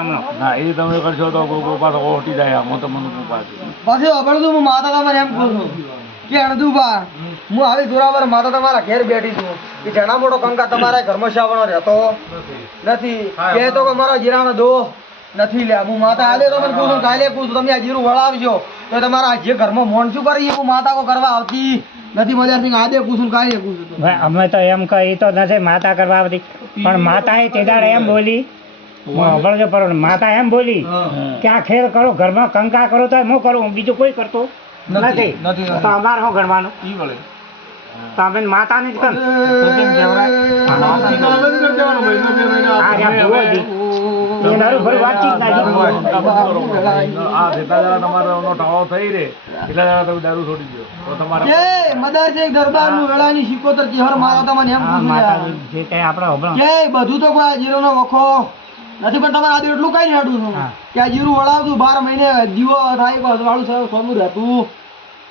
તમને ના એ તમે કરશો તો પાછો ઓટી જાય આમ તો મને પછી અબળતું હું માતા તમારે એમ કહું છું કે અણદુબા હું આવી જોરાવર માતા તમારા ઘેર બેઠી છું કે જણા મોટો કંકા તમારા ઘરમાં શાવણો રહેતો નથી કે તો કે મારા જીરાનો દો નથી લ્યા હું માતા આલે તો મને પૂછું કાલે પૂછું તમે આ જીરું વળાવજો તો તમારા જે ઘરમાં મોન શું કરી હું માતા કો કરવા આવતી નથી મજા સિંહ આદે પૂછું કાલે પૂછું અમે તો એમ કહી તો નથી માતા કરવા આવતી પણ માતાએ તે દાડે એમ બોલી સાંભળજો પણ માતા એમ બોલી કે આ ખેલ કરો ઘરમાં કંકા કરો તો હું કરું બીજું કોઈ કરતો નથી તો અમારે શું ગણવાનું તો અમે માતાને જ કર બધું તો જીરો નો વખો નથી પણ તમારે આજે એટલું કઈ હેડું છું કે આ જીરું વળાવતું 12 મહિને દીવો થાય વાળું સોનું રહેતું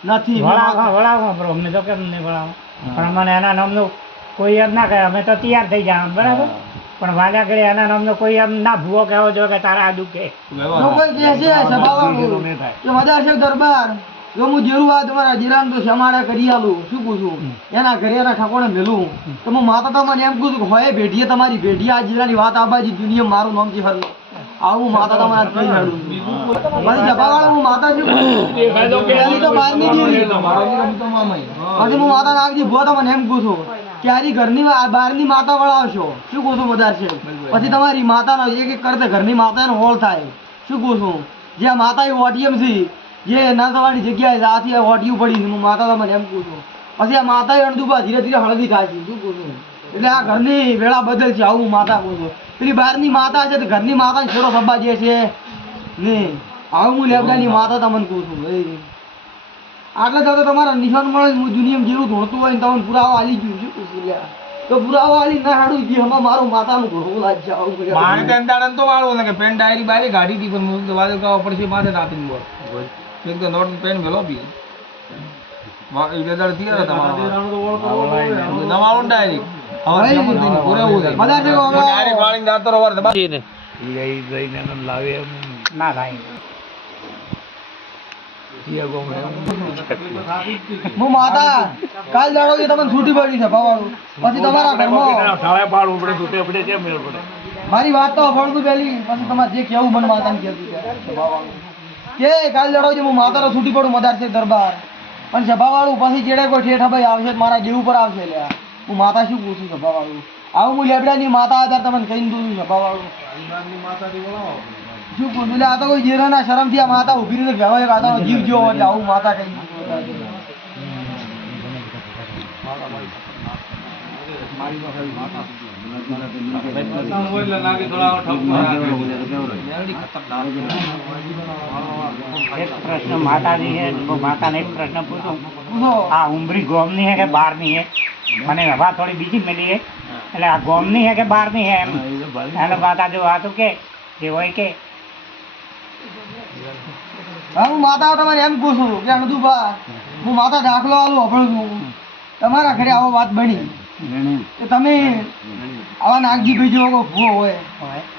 નથી વળાવો અમને તો કેમ નહીં વળાવો પણ મને એના નામનું કોઈ એમ ના કહે અમે તો તૈયાર થઈ જાય બરાબર પણ વાગ્યા ઘડી એના નામનો કોઈ એમ ના ભૂવો કહેવો જોઈએ કે તારા આ દુઃખે કોઈ કહે છે મજા છે દરબાર જો હું જેવું આ તમારા જીરાન તો સમાડે કરી આલું શું પૂછું એના ઘરે એના ઠાકોણે મેલું તો હું માતા તો મને એમ કહું છું કે હોય ભેટીએ તમારી ભેટીએ આ જીરાની વાત આબાજી દુનિયા મારું નામ છે હર આવું માતા તમારા કઈ હાડું મારી જપાવાળા હું માતા છું પહેલી તો બહારની દીધી પછી હું માતા નાગજી ભો તો મને એમ કહું છું કે આરી ઘરની બહારની માતા વળાવશો શું કહું છું બધા છે પછી તમારી માતાનો એક એક કરતે ઘરની માતાનો હોળ થાય શું કહું છું જે આ માતા એ ઓટીએમ છે જે ના થવાની જગ્યાએ આથી ઓટિયું પડી હું માતા તમને એમ કહું છું પછી આ માતા અણદુબા ધીરે ધીરે હળદી થાય છે શું કહું છું એટલે આ ઘરની વેળા બદલ છે આવું માતા કહું છું પેલી બહારની માતા છે તો ઘરની માતા છોડો સબ્બા જે છે ને આવું હું લેબડાની માતા તમને કહું છું ભાઈ આટલે તો તમારા નિશાન મળે હું દુનિયામાં જેવું ધોળતું હોય ને તમને પુરાવો આલી ગયું શું કહું લ્યા તો પુરાવો આલી ના હાડું જે હમણાં મારું માતાનું ધોળવું લાજ છે આવું મારે તો અંદાડન તો વાળું ને કે પેન ડાયરી બારી ગાડી હતી પણ હું તો વાદળ કાવા પડશે માથે રાતી બોલ એક તો નોટ પેન મેલો બી એટલે દાડ તીરા તમારા નવાળું ડાયરી હવે સમુદ્રી ને પૂરે ઉદય બધા જે ડાયરી વાળી દાતો રવાર દબાઈ ને ઈ જઈને લાવે ના થાય હું માતા કાલ દાડો તમને છૂટી પડી છે ભાવાળું પછી તમારા ઘરમાં મારી વાત તો અફળતું પેલી પછી તમારે જે કેવું મન માતાને કહેતું કે કાલ દાડો હું માતાનો છૂટી પડું મદાર છે દરબાર પણ સભાવાળું પછી જેડે કોઈ ઠેઠા ભાઈ આવશે મારા જીવ ઉપર આવશે લ્યા હું માતા શું પૂછું સભાવાળું આવું હું લેબડાની માતા આધાર તમને કહીને દઉં છું સભાવાળું શું પૂછું એટલે આ તો કોઈ જીરાના શરમથી આ માતા ઉભી રીતે કહેવાય કે આતાનો જીવ જેવો એટલે આવું માતા કહી એક પ્રશ્ન માતાજી है माता ने एक प्रश्न पूछूं आ उमरी गोमनी है के बाहर नहीं है मैंने हवा थोड़ी बीजी मिली है એટલે આ ગોમની है કે બહાર ની है એમ એને માતા જો આ તો કે જે હોય કે હું માતા તમારે એમ પૂછું કે અણદુબા હું માતા દાખલો આલું અભળું છું તમારા ઘરે આવો વાત બની કે તમે આવા નાગજી ભાઈ જેવો ભૂવો હોય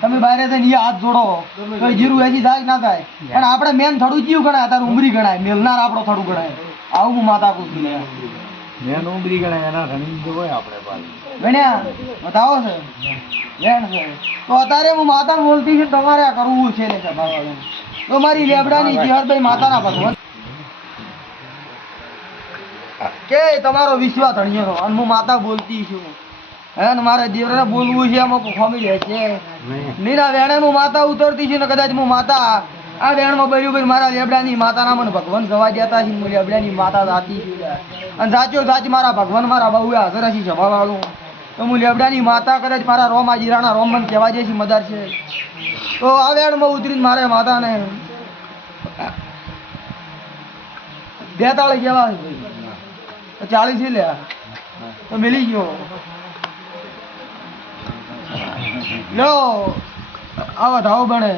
તમે બહાર થઈને હાથ જોડો તો જીરું એજી થાય ના થાય પણ આપણે મેન થડું જીવ ગણાય તારું ઉમરી ગણાય મેલનાર આપણો થડું ગણાય આવું હું માતા પૂછું મેન ઉમરી ગણાય એના રણી હોય આપણે ગણ્યા બતાવો છે વેણ છે તો અત્યારે હું માતા બોલતી છું તમારે આ કરવું છે ને સભાવાળું તો મારી લેબડાની જીહરભાઈ માતાના ભગવાન કે તમારો વિશ્વાસ ધણ્યો અને હું માતા બોલતી છું હે ને મારે દેવરાને બોલવું છે એમાં ખોમી રહે છે નીના વેણે હું માતા ઉતરતી છું ને કદાચ હું માતા આ વેણમાં બર્યું ભાઈ મારા લેબડાની માતાના મને ભગવાન જવા દેતા છે હું લેબડાની માતા જાતી છું અને સાચો સાચ મારા ભગવાન મારા બહુ હાજર હશે સભાવાળું તો હું લેબડાની માતા કદાચ મારા રોમા જીરાના રોમ મને કહેવા જઈશ મદાર છે તો આ વેણમાં ઉતરીને મારે માતાને 42 કહેવા 40 લે તો મિલી ગયો લો આવા ધાવ બને